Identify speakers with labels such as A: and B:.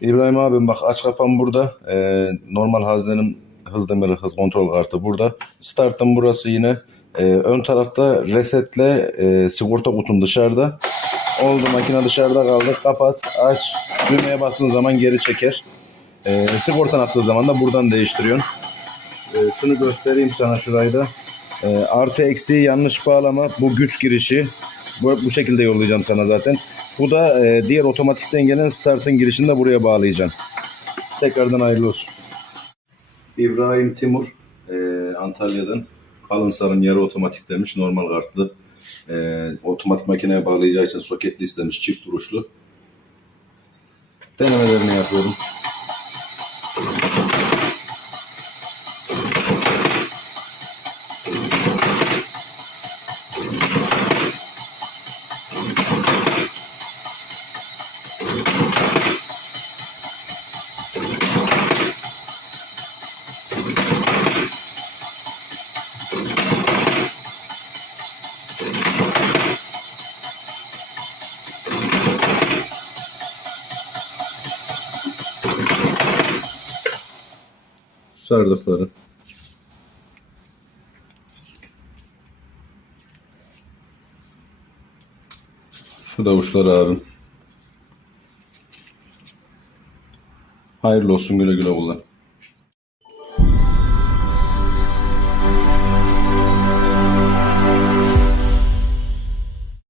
A: İbrahim abim bak aç kapan burada. Ee, normal haznenin hız demiri hız kontrol kartı burada. Startın burası yine. Ee, ön tarafta resetle e, sigorta kutun dışarıda. Oldu makine dışarıda kaldı. Kapat, aç. Düğmeye bastığın zaman geri çeker. Ee, sigortan attığı zaman da buradan değiştiriyorsun. Ee, şunu göstereyim sana şurayı da. Ee, artı eksiği yanlış bağlama. Bu güç girişi. Bu, bu şekilde yollayacağım sana zaten. Bu da e, diğer otomatikten gelen startın girişini de buraya bağlayacaksın. Tekrardan hayırlı olsun. İbrahim Timur e, Antalya'dan Kalınsar'ın yarı otomatik demiş. Normal kartlı. E, otomatik makineye bağlayacağı için soketli istemiş. Çift vuruşlu. Denemelerini yapıyorum. Sardıkları. Şu da uçları ağrın. Hayırlı olsun güle güle kullan.